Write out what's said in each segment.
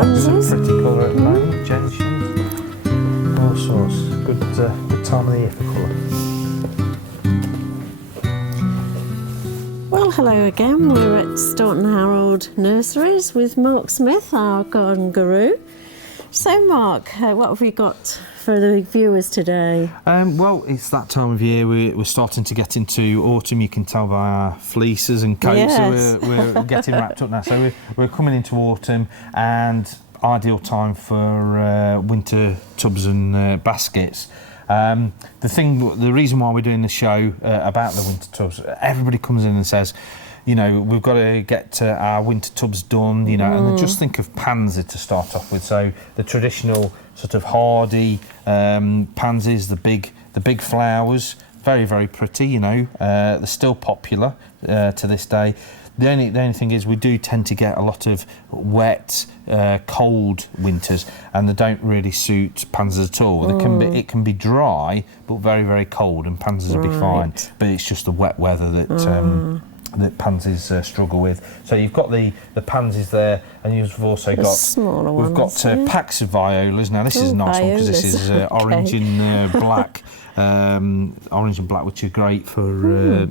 pansies. a pretty colour at the moment. Gentians, all sorts. Good time of the year for colour. Well, hello again. We're at Staunton Harold Nurseries with Mark Smith, our garden guru. So, Mark, what have we got for the viewers today? Well, it's that time of year. We're starting to get into autumn. You can tell by our fleeces and coats. Yes. So we're getting wrapped up now. So we're coming into autumn, and ideal time for winter tubs and baskets. The reason why we're doing the show about the winter tubs, everybody comes in and says, you know, we've got to get our winter tubs done, you know, and they just think of pansies to start off with. So the traditional sort of hardy pansies, the big flowers, very, very pretty, you know, they're still popular to this day. The only thing is we do tend to get a lot of wet, cold winters, and they don't really suit pansies at all. It can be dry, but very, very cold, and pansies will be fine. But it's just the wet weather that pansies struggle with. So you've got the pansies there, and you've also got smaller we've ones, got pax of violas. Now this is a nice one because this is orange and black. Orange and black, which are great for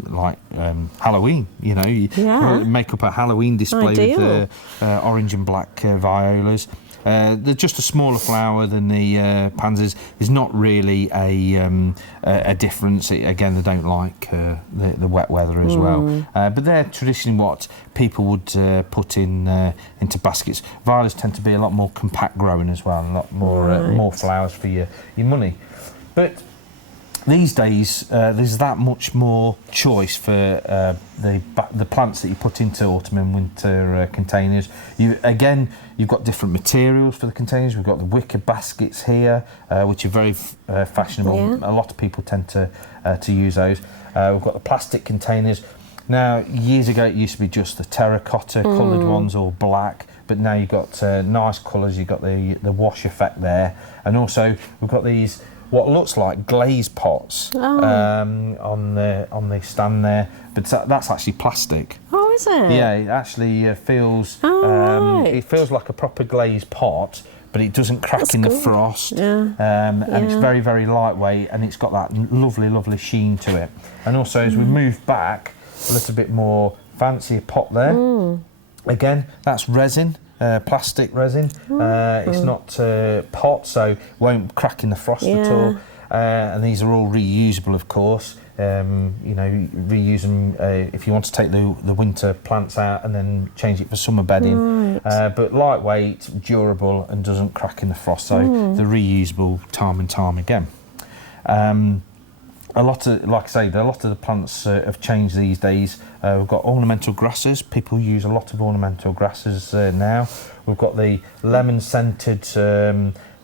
Halloween. You know, make up a Halloween display with orange and black violas. They're just a smaller flower than the pansies. There's not really a difference. Again, they don't like the wet weather as well. But they're traditionally what people would put into baskets. Violas tend to be a lot more compact growing as well, and a lot more flowers for your money. But these days, there's that much more choice for the plants that you put into autumn and winter containers. You've got different materials for the containers. We've got the wicker baskets here, which are very fashionable. Yeah. A lot of people tend to use those. We've got the plastic containers. Now, years ago, it used to be just the terracotta coloured ones, or black. But now you've got nice colours. You've got the wash effect there, and also we've got these what looks like glazed pots on the stand there, but that's actually plastic. Oh, is it? Yeah, it actually feels it feels like a proper glazed pot, but it doesn't crack in the frost. Yeah. And it's very, very lightweight, and it's got that lovely sheen to it. And also, as we move back a little bit more fancier pot there, again, that's resin. Plastic resin. It's not pot, so won't crack in the frost at all. And these are all reusable, of course. You know, reuse them if you want to take the winter plants out and then change it for summer bedding. But lightweight, durable, and doesn't crack in the frost, so they're reusable time and time again. A lot of the plants have changed these days. We've got ornamental grasses. People use a lot of ornamental grasses now. We've got the lemon-scented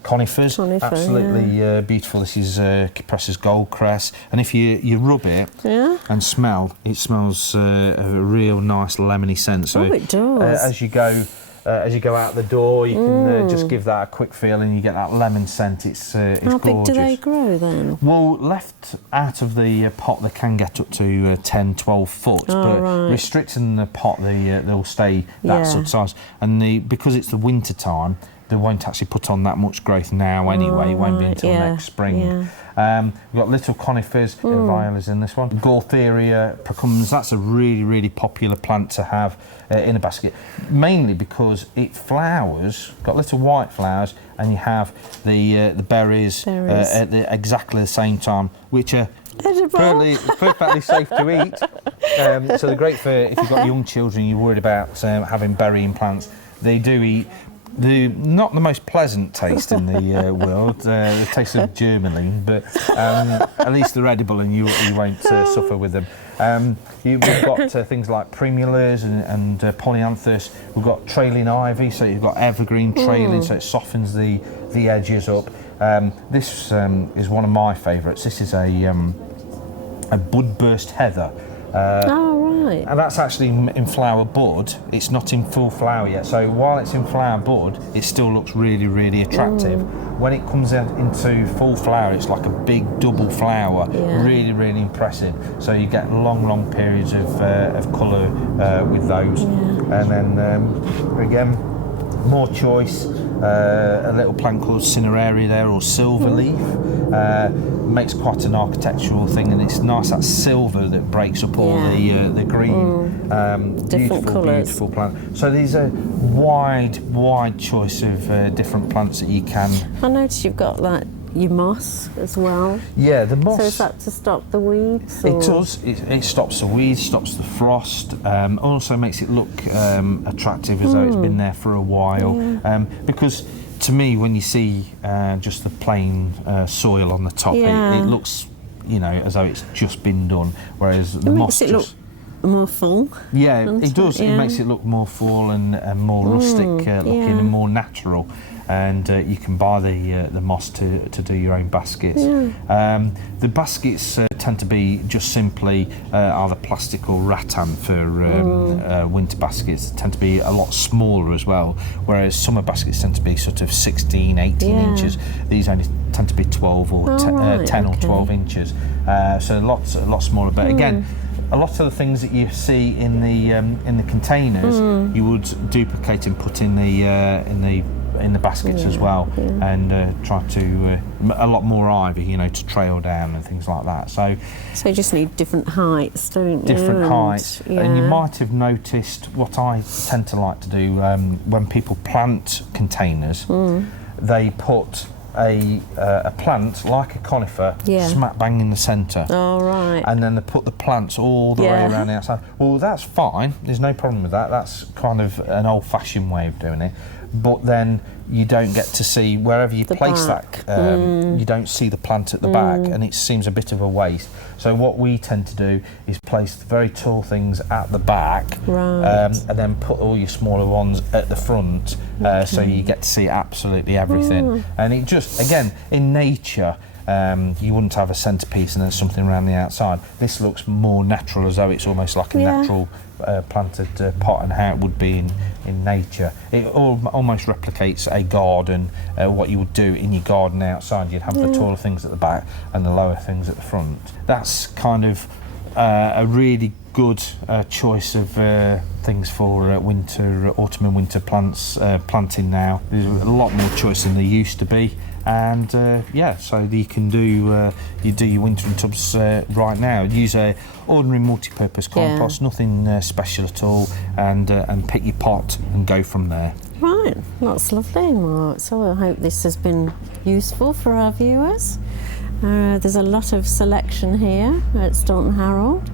conifers. Absolutely beautiful. This is Cypressus goldcrest, and if you rub it and smell, it smells a real nice lemony scent. So it does. As you go out the door, you can just give that a quick feel, and you get that lemon scent. It's How gorgeous. big do they grow then? Well, left out of the pot, they can get up to 10, 12 foot, but restricting the pot, they'll stay that sort of size. And because it's the winter time, they won't actually put on that much growth now anyway. It won't be until next spring. We've got little conifers, violas in this one. Gaultheria procumbens, that's a really, really popular plant to have in a basket, mainly because it flowers, got little white flowers, and you have the berries. At exactly the same time, which are perfectly safe to eat. So they're great for if you've got young children, you're worried about having berrying plants. They do eat. They're not the most pleasant taste in the world, the taste of germaline, but at least they're edible, and you won't suffer with them. We've got things like primulas and polyanthus. We've got trailing ivy, so you've got evergreen trailing, so it softens the edges up. This is one of my favourites. This is a budburst heather. And that's actually in flower bud. It's not in full flower yet. So while it's in flower bud, it still looks really, really attractive. When it comes into full flower, it's like a big double flower. Really, really impressive. So you get long periods of colour with those. And then again, more choice. A little plant called cineraria there, or silver leaf, makes quite an architectural thing, and it's nice that silver that breaks up all the green. Beautiful plant. So these are wide choice of different plants that you can. I noticed you've got like your moss as well. Yeah, the moss. So is that to stop the weeds? It does. It stops the weeds, stops the frost. Also makes it look attractive, as though it's been there for a while. Because to me, when you see just the plain soil on the top, it looks, as though it's just been done. Whereas the moss makes it look more full. Yeah, it does. It makes it look more full and more rustic looking and more natural. And you can buy the moss to do your own baskets. The baskets tend to be just simply either plastic or rattan for winter baskets. They tend to be a lot smaller as well, whereas summer baskets tend to be sort of 16, 18 inches. These only tend to be 12 or 10 or 12 inches. So a lot smaller. But again, a lot of the things that you see in the containers, you would duplicate and put in the baskets as well, and try to a lot more ivy, to trail down and things like that. So you just need different heights, don't you? Different heights, and you might have noticed what I tend to like to do when people plant containers. They put a plant like a conifer smack bang in the centre. Oh, right. And then they put the plants all the way around the outside. Well, that's fine. There's no problem with that. That's kind of an old-fashioned way of doing it. But then you don't get to see wherever you place that. You don't see the plant at the back, and it seems a bit of a waste. So what we tend to do is place the very tall things at the back, and then put all your smaller ones at the front, so you get to see absolutely everything. And it just, again, in nature, you wouldn't have a centrepiece and then something around the outside. This looks more natural, as though it's almost like a natural planted pot, and how it would be in nature. It almost replicates a garden, what you would do in your garden outside. You'd have the taller things at the back and the lower things at the front. That's kind of a really good choice of things for winter, autumn and winter plants planting now. There's a lot more choice than there used to be. And so you can do your wintering tubs right now. Use a ordinary multi-purpose compost, nothing special at all, and pick your pot and go from there. Right, that's lovely, Mark. So I hope this has been useful for our viewers. There's a lot of selection here at Staunton Harold.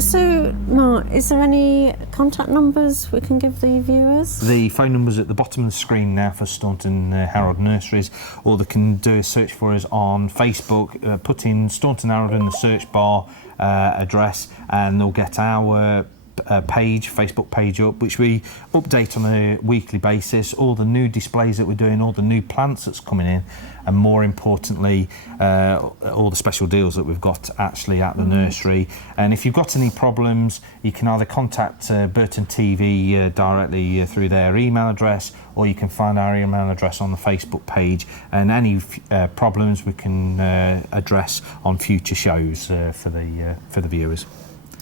So, Mark, is there any contact numbers we can give the viewers? The phone number's at the bottom of the screen now for Staunton Harold Nurseries, or they can do a search for us on Facebook, put in Staunton Harold in the search bar address, and they'll get our Facebook page up, which we update on a weekly basis, all the new displays that we're doing, all the new plants that's coming in, and more importantly, all the special deals that we've got actually at the nursery. And if you've got any problems, you can either contact Burton TV directly through their email address, or you can find our email address on the Facebook page, and any problems we can address on future shows for the viewers.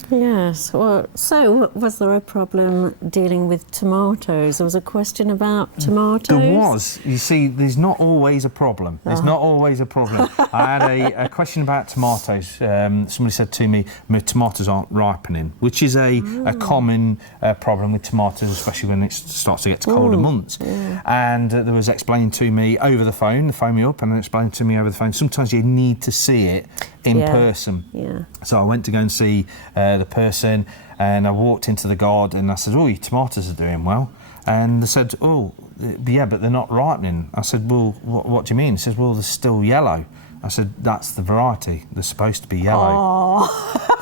Yes, well, so was there a problem dealing with tomatoes? There was a question about tomatoes? There was. You see, there's not always a problem. There's not always a problem. I had a question about tomatoes. Somebody said to me, my tomatoes aren't ripening, which is a common problem with tomatoes, especially when it starts to get to colder months. And there was explained to me over the phone, they phoned me up and explained to me over the phone, sometimes you need to see it in person. So I went to go and see the person, and I walked into the garden and I said, oh, your tomatoes are doing well. And they said, oh, yeah, but they're not ripening. I said, well, what do you mean? He says, well, they're still yellow. I said, that's the variety. They're supposed to be yellow.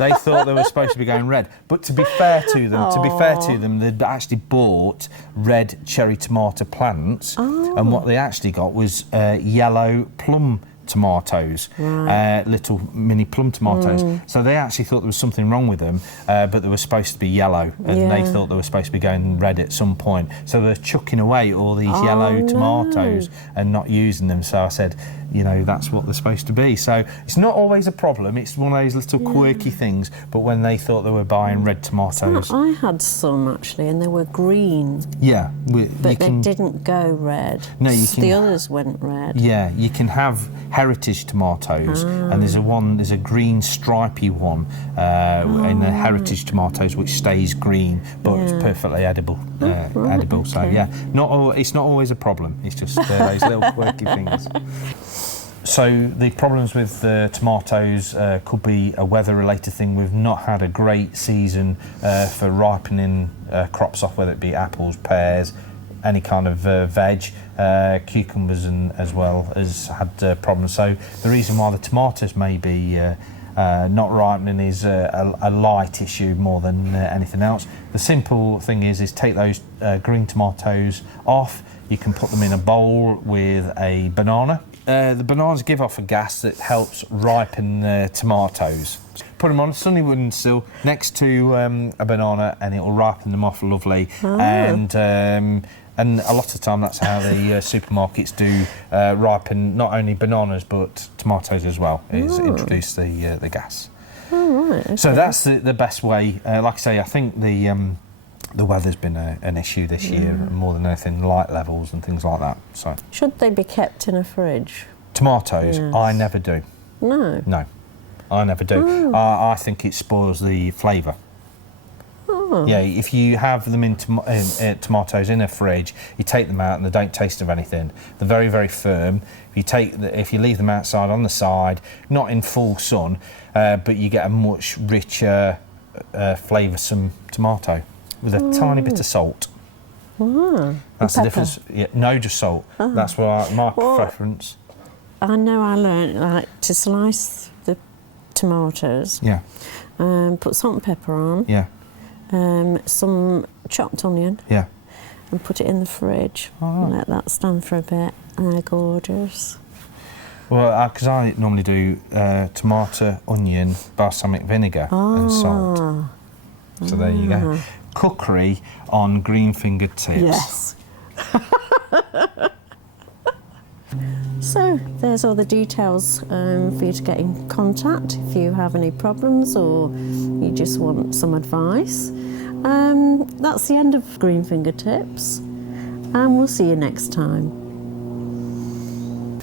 They thought they were supposed to be going red. But to be fair to them, they'd actually bought red cherry tomato plants, and what they actually got was yellow plum tomatoes, little mini plum tomatoes. So they actually thought there was something wrong with them, but they were supposed to be yellow, and they thought they were supposed to be going red at some point. So they're chucking away all these yellow tomatoes and not using them. So I said, that's what they're supposed to be. So it's not always a problem. It's one of those little quirky things. But when they thought they were buying red tomatoes, I had some actually, and they were green. Yeah, but they didn't go red. No, you can. The others went red. Yeah, you can have heritage tomatoes, and there's a green stripy one in the heritage tomatoes which stays green, but it's perfectly edible. Edible. Okay. So yeah, it's not always a problem. It's just those little quirky things. So the problems with tomatoes could be a weather-related thing. We've not had a great season for ripening crops off, whether it be apples, pears, any kind of veg, cucumbers, and as well has had problems. So the reason why the tomatoes may be not ripening is a light issue more than anything else. The simple thing is take those green tomatoes off. You can put them in a bowl with a banana. The bananas give off a gas that helps ripen the tomatoes. Put them on a sunny windowsill next to a banana, and it will ripen them off lovely. And a lot of the time that's how the supermarkets do ripen not only bananas but tomatoes as well, is introduce the gas. Oh, right, okay. So that's the best way. Like I say, I think the weather's been an issue this year more than anything, light levels and things like that. So should they be kept in a fridge? Tomatoes, yes. I never do. No, I never do. I think it spoils the flavour. Yeah, if you have them in tomatoes in a fridge, you take them out and they don't taste of anything. They're very, very firm. If you leave them outside on the side, not in full sun, but you get a much richer, flavoursome tomato with a tiny bit of salt. That's the difference. Yeah, no, just salt. That's my preference. I know I learned to slice the tomatoes. Yeah. Put salt and pepper on. Yeah. Some chopped onion. Yeah. And put it in the fridge. And let that stand for a bit, and they're gorgeous. Well, because I normally do tomato, onion, balsamic vinegar and salt. So there you go. Cookery on green fingered tips. Yes. So there's all the details for you to get in contact if you have any problems or you just want some advice. That's the end of Green Fingertips, and we'll see you next time.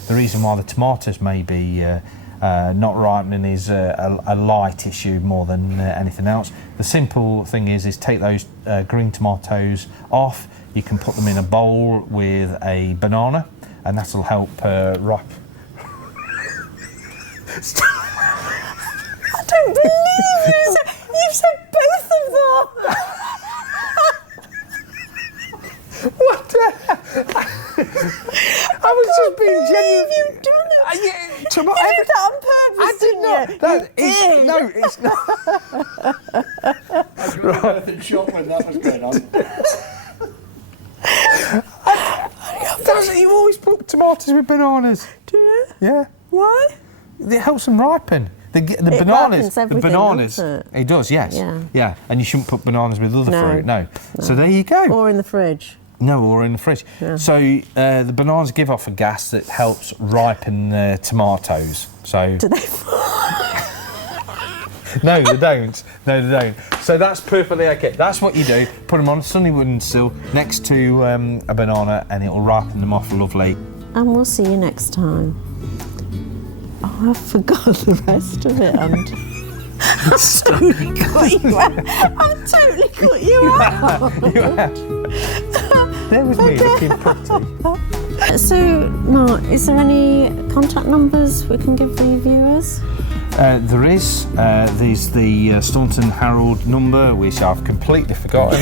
The reason why the tomatoes may be not ripening is a light issue more than anything else. The simple thing is take those green tomatoes off. You can put them in a bowl with a banana, and that'll help ripen. I don't believe you! You've said both of them! What the hell? I was just being genuine. You've done it! You did that on purpose, didn't you? No, it's not. I was really worth in shock when that was going on. You always put tomatoes with bananas. Do you? Yeah. Why? It helps them ripen. The bananas. The bananas. It does, yes. Yeah. And you shouldn't put bananas with other fruit. No. So there you go. Or in the fridge. No, or in the fridge. Yeah. So the bananas give off a gas that helps ripen the tomatoes. So. Do they? No, they don't. No, they don't. So that's perfectly okay. That's what you do. Put them on a sunny windowsill next to a banana, and it'll ripen them off lovely. And we'll see you next time. Oh, I forgot the rest of it, and I've totally cut you out. I've totally cut you out. You have. There was me looking pretty. So, Mark, is there any contact numbers we can give the viewers? There is. There's the Staunton Herald number, which I've completely forgotten.